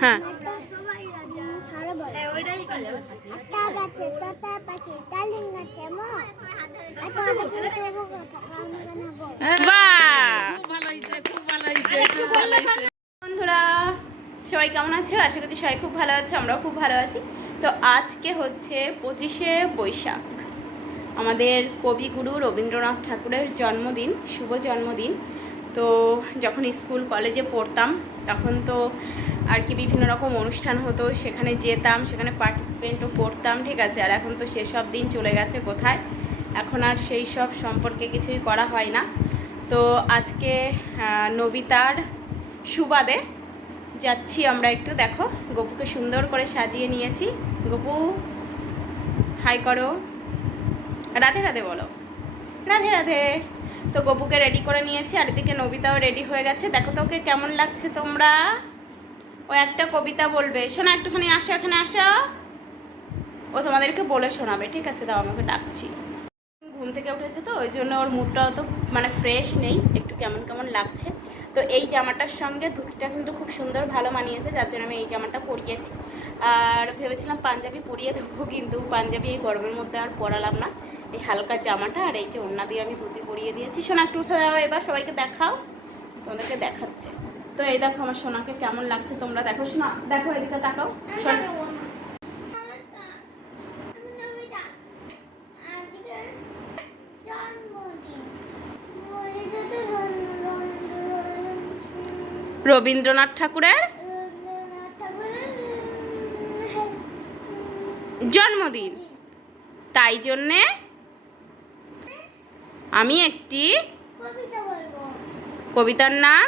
হ্যাঁ। বন্ধুরা, সবাই কেমন আছো? আশা করছি সবাই খুব ভালো আছে, আমরাও খুব ভালো আছি। তো আজকে হচ্ছে পঁচিশে বৈশাখ। আমাদের কবিগুরু রবীন্দ্রনাথ ঠাকুরের জন্মদিন, শুভ জন্মদিন। তো যখন স্কুল কলেজে পড়তাম, তখন তো আর কি বিভিন্ন রকম অনুষ্ঠান হতো, সেখানে যেতাম, সেখানে পার্টিসিপেন্টও করতাম, ঠিক আছে? আর এখন তো সেসব দিন চলে গেছে কোথায়? এখন আর সেই সব সম্পর্কে কিছুই করা হয় না। তো আজকে নবিতার সুবাদে যাচ্ছি আমরা একটু, দেখো, গপুকে সুন্দর করে সাজিয়ে নিয়েছি। গপু, হাই করো। রাধে রাধে বলো। রাধে রাধে। তো গপুকে রেডি করে নিয়েছি, আর এদিকে নবিতাও রেডি হয়ে গেছে। দেখো তো ওকে কেমন লাগছে তোমরা? ও একটা কবিতা বলবে। শোনা, একটুখানি আসো, এখানে আসো। ও তোমাদেরকে বলে শোনাবে। ঠিক আছে, দাও, আমাকে ডাকছি। ঘুম থেকে উঠেছে তো, ওই জন্য ওর মুডটাও তো মানে ফ্রেশ নেই। একটু কেমন কেমন লাগছে। তো এই জামাটার সঙ্গে ধুতিটা কিন্তু খুব সুন্দর ভালো মানিয়েছে, যার জন্য আমি এই জামাটা পরিয়েছি। আর ভেবেছিলাম পাঞ্জাবি পরিয়ে দেবো, কিন্তু পাঞ্জাবি এই গরমের মধ্যে আর পরালাম না। এই হালকা জামাটা আর এই যে ওড়না দিয়ে আমি পরিয়ে দিয়েছি। সোনা একটু উঠে দাও এবার সবাইকে দেখাও। তোমাদেরকে দেখাচ্ছে। তো এই দেখো আমার সোনাকে কেমন লাগছে তোমরা দেখো। সোনা, দেখো এদিকে তাকাও। রবীন্দ্রনাথ ঠাকুরের জন্মদিন। তাই জন্যে আমি একটি কবিতার নাম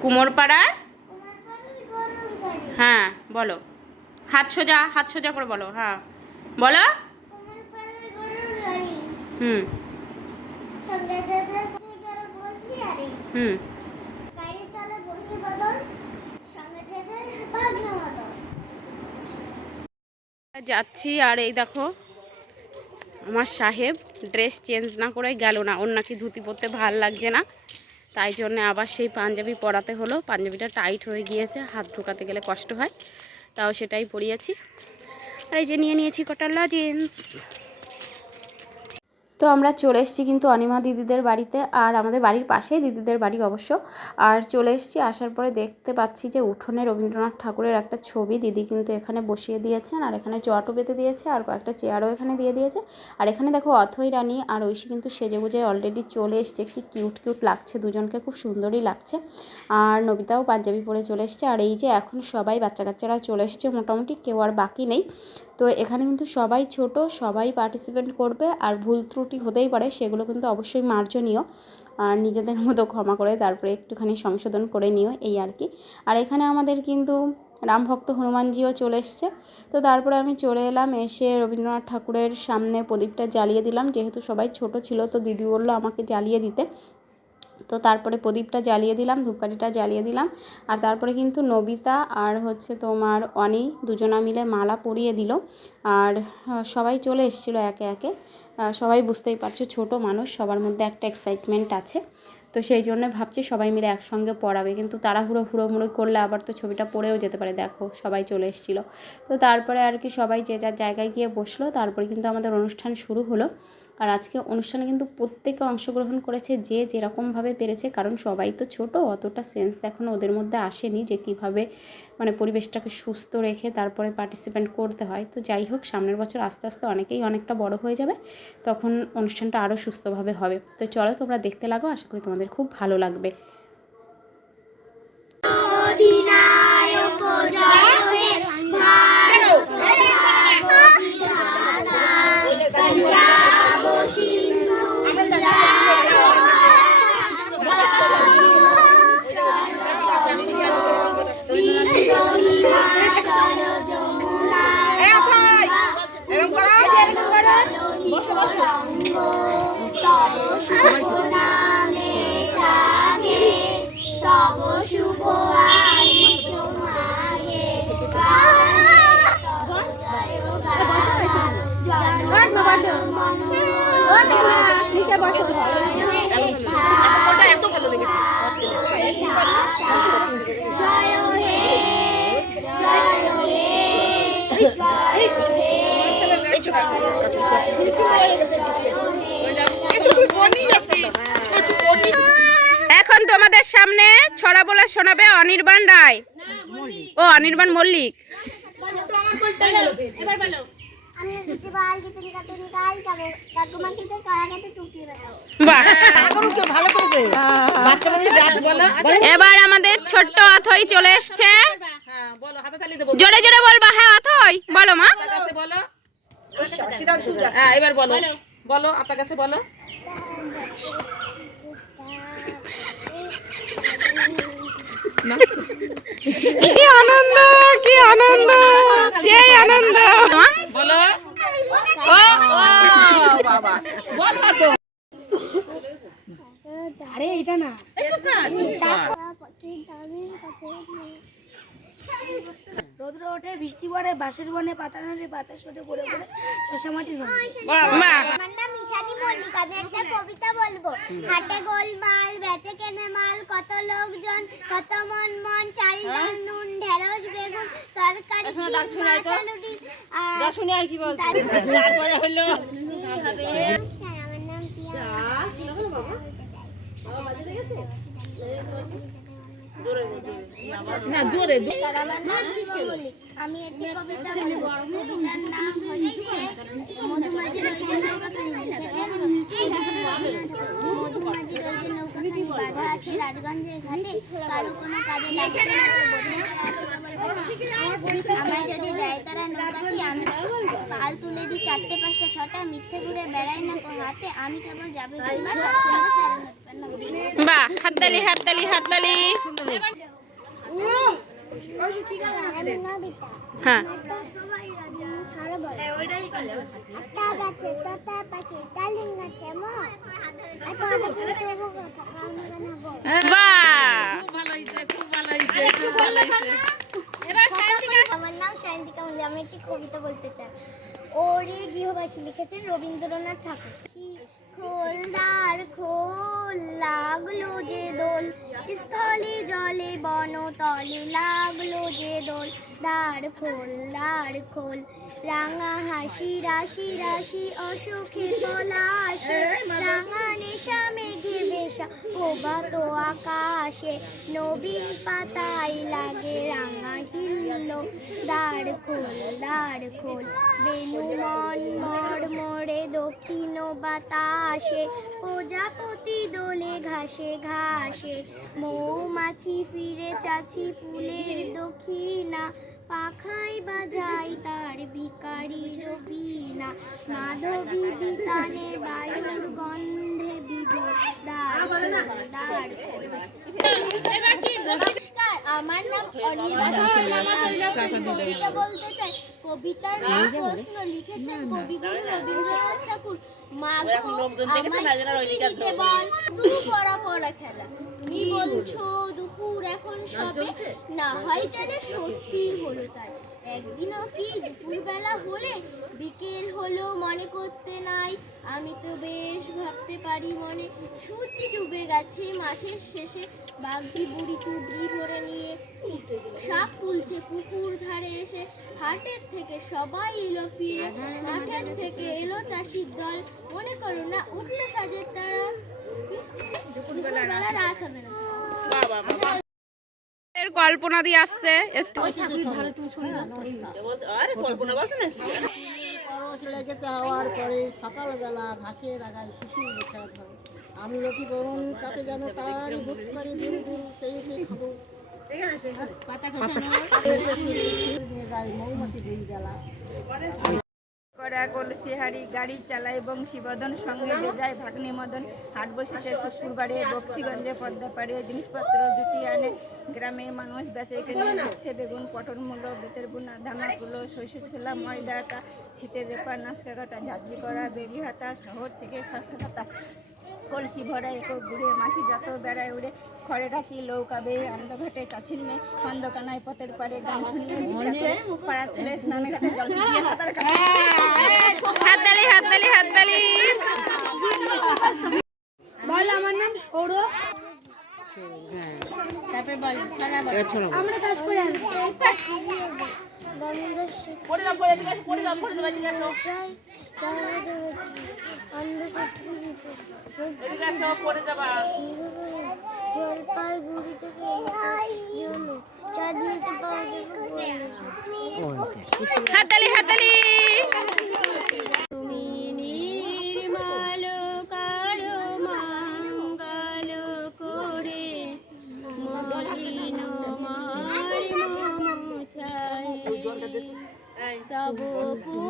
কুমোরপাড়ার হ্যাঁ বলো। হাত সোজা হাত সোজা করে বলো হ্যাঁ। বলো। হুম। হুম। যাচ্ছি আর এই দেখো আমার সাহেব ড্রেস চেঞ্জ না করে গেল না। ওর নাকি ধুতি পরতে ভালো লাগছে না। তাই জন্য আবার সেই পাঞ্জাবি পরাতে হলো। পাঞ্জাবিটা টাইট হয়ে গিয়েছে, হাত ঢুকাতে গেলে কষ্ট হয়। তাও সেটাই পরিয়েছি। আর এই যে নিয়ে নিয়েছি কটা লজেন্স তো আমরা চলে এসেছি কিন্তু অনিমা দিদিদের বাড়িতে আর আমাদের বাড়ির পাশেই দিদিদের বাড়ি অবশ্য। আর চলে এসেছি, আসার পরে দেখতে পাচ্ছি যে উঠোনে রবীন্দ্রনাথ ঠাকুরের একটা ছবি দিদি কিন্তু এখানে বসিয়ে দিয়েছেন আর এখানে চটও পেতে দিয়েছে আর কয়েকটা চেয়ারও এখানে দিয়ে দিয়েছে। আর এখানে দেখো অথই রানী আর ঐশী কিন্তু সেজে গুজে অলরেডি চলে এসছে। কি কিউট কিউট লাগছে, দুজনকে খুব সুন্দরই লাগছে। আর নবিতাও পাঞ্জাবি পরে চলে এসছে। আর এই যে এখন সবাই বাচ্চা কাচ্চারা চলে এসছে। মোটামুটি কেউ আর বাকি নেই। তো এখানে কিন্তু সবাই ছোট, সবাই পার্টিসিপেন্ট করবে আর ভুল ত্রুটি হতেই পারে সেগুলো কিন্তু অবশ্যই মার্জনীয়। আর নিজেদের মতো ক্ষমা করে তারপরে একটুখানি সংশোধন করে নিও, এই আর কি। আর এখানে আমাদের কিন্তু রামভক্ত হনুমানজিও চলে এসছে। তো তারপরে আমি চলে এলাম, এসে রবীন্দ্রনাথ ঠাকুরের সামনে প্রদীপটা জ্বালিয়ে দিলাম। যেহেতু সবাই ছোট ছিল, তো দিদি বলল আমাকে জ্বালিয়ে দিতে। তো তারপরে প্রদীপটা জ্বালিয়ে দিলাম, ধূপকাঠিটা জ্বালিয়ে দিলাম। আর তারপরে কিন্তু নবিতা আর হচ্ছে তোমার অনি দুজনা মিলে মালা পরিয়ে দিল। আর সবাই চলে এসেছিল একে একে। সবাই বুঝতেই পারছ ছোট মানুষ, সবার মধ্যে একটা এক্সাইটমেন্ট আছে। তো সেই জন্য ভাবছি সবাই মিলে একসঙ্গে পড়াবে। কিন্তু তাড়াহুড়ো হুড়োমুড়ো করলে আবার তো ছবিটা পড়েও যেতে পারে। দেখো, সবাই চলে এসেছিল। তো তারপরে আর কি সবাই যে যার জায়গায় গিয়ে বসল, তারপরে কিন্তু আমাদের অনুষ্ঠান শুরু হলো। আর আজকে অনুষ্ঠানে কিন্তু প্রত্যেকে অংশগ্রহণ করেছে যে যেরকমভাবে পেরেছে, কারণ সবাই তো ছোট, অতটা সেন্স এখনও ওদের মধ্যে আসেনি যে কীভাবে মানে পরিবেশটাকে সুস্থ রেখে তারপরে পার্টিসিপেন্ট করতে হয়। তো যাই হোক, সামনের বছর আস্তে আস্তে অনেকেই অনেকটা বড় হয়ে যাবে, তখন অনুষ্ঠানটা আরও সুস্থভাবে হবে। তো চলো তোমরা দেখতে লাগো, আশা করি তোমাদের খুব ভালো লাগবে। এখন তোমাদের সামনে ছড়া বলে শোনাবে অনির্বাণ রায়। ও অনির্বাণ মল্লিক। আমি কিছু এবার আমাদের ছোট্ট অথই চলে এসছে। দেবো। জোরে জোরে বলবা হ্যাঁ অথই বলো মা। বলো। হ্যাঁ এবার বলো। বলো। আতা কাছে বলো। কি আনন্দ কি আনন্দ বলো ও ও বাবা বলো তো রোদ্র ওঠে বৃষ্টি পড়ে বাঁশের বনে পাতা নাড়ে পাতা সরে পড়ে পড়ে শশা মাটির আমার নাম ঈশানী মল্লিক আমি একটা কবিতা বলব। হাটে গোলমাল বেচে কেনে মাল কত লোকজন কত মন মন চাল ডাল নুন ঢেঁড়স বেগুন তরকারি আর আমার নাম টিয়া। না, জোরে। আমি একটি কবিতা কবিতার নাম আছে। রাজগঞ্জের ঘাটে। কারও কোনো কাজে বোঝে আছে। আমায় যদি দেয় তারা নৌকাটি আমি পাল তুলে দিই। চারটে পাঁচটা ছটা মিথ্যে ঘুরে বেড়াই না কো হাতে। আমি কেবল যাবে বাহ হাততালি হাততালি হাততালি। হ্যাঁ। খুব ভালো হয়েছে খুব ভালো হয়েছে খুব ভালো হয়েছে আমার নাম মল্লিক আমি একটি কবিতা বলতে চাই। ওরে গৃহবাসী লিখেছেন রবীন্দ্রনাথ ঠাকুর। খোলদার খোল লাগল যে দোল, স্থলে জলে বনতলে লাগল যে দোল। দ্বার খোল দ্বার খোল, রাঙা হাসি, রাশি রাশি অসুখে পলাশে, রাঙা নেশা মেঘে বেশা প্রভাত আকাশে, নবীন পাতায় লাগে রাঙা হিল্লো দ্বার খোল দ্বার খোল বেনু মন মর মরে দক্ষিণ বাতাসে, প্রজাপতি দোলে ঘাসে ঘাসে। মৌমাছি ফিরে চাচি ফুলের দক্ষিণা পাখায় বাজাই তার ভিকারি রবিনা। মাধবী বিতানে বায়ুর গন্ধে বিভোর। নমস্কার আমার নাম অনির্বাণ। বলতে চাই। কবিতার নাম প্রশ্ন লিখেছেন কবিগুরু রবীন্দ্রনাথ ঠাকুর। মাগো আমায় কি দিতে বল তুমি পড়া পড়া খেলা। তুমি বলছো দুপুর এখন সবে। না হয় জানে সত্যি হলো তাই। একদিনও কি দুপুরবেলা হলে বিকেল হলো মনে করতে নাই। আমি তো বেশ ভাবতে পারি মনে। সূর্য ডুবে গেছে মাঠের শেষে। বাঘটি বুড়ি চুবড়ি ভরে নিয়ে সাপ তুলছে পুকুর ধারে এসে হাটের থেকে সবাই এলো ফিরে। মাঠের থেকে এলো চাষির দল। মনে করো না উঠল সাজের তারা। দুপুরবেলা রাত হবে না। কল্পনা দিয়ে আসছে। আরে কল্পনা বলছো নাকি খরচ লেগে যাওয়ার পরে সকালবেলা ঘাসে আগায় শিশু লেখা আমি লোকি বরণ তাতে যেন তারই বুক করে দূর দূর সেই সেই খাব। পাতা নিয়ে যায়, মৌমাছি দিয়ে বেলা করা কলসিহারি গাড়ি চালায় এবং শিবদন সঙ্গে যে যায় ভাগ্নি মদন। হাট বসেছে শ্বশুরবাড়ি বক্সিগঞ্জে পদ্মা পাড়ে জিনিসপত্র জুটি আনে। গ্রামের মানুষ বেঁচে কিনে দিচ্ছে বেগুন, পটল, মূলো, বেতের বুনা, ধানা কুলো শস্য ছোলা, ময়দা শীতের রেপা নাচকা কাটা ঝাঁঝরি করা বেগি হাতা শহর থেকে স্বাস্থ্য খাতা কলসি ভরা একক ঘুরে মাছি যত বেড়ায় উড়ে খড়ে রাখি লৌকাবে আন্দঘাটে কাছির নেই খন্দকানায় পথের পারে গান শুনিয়ে পাড়ার ছেলে স্নানে ঘাটে জল ছিটিয়ে সাঁতার কাটে। হাততালি হাততালি হাততালি। বল আমার নাম সৌরভ। হ্যাঁ। আমরা কাজ করে পড়ে যাও পড়ে দিকে পড়ে যাও পড়ে যাও এদিকে আসো এদিকে আসো পড়ে যাবা। জলপাইগুড়ি থেকে চার পাওয়া যাবে হাততালি হাততালি। 大不不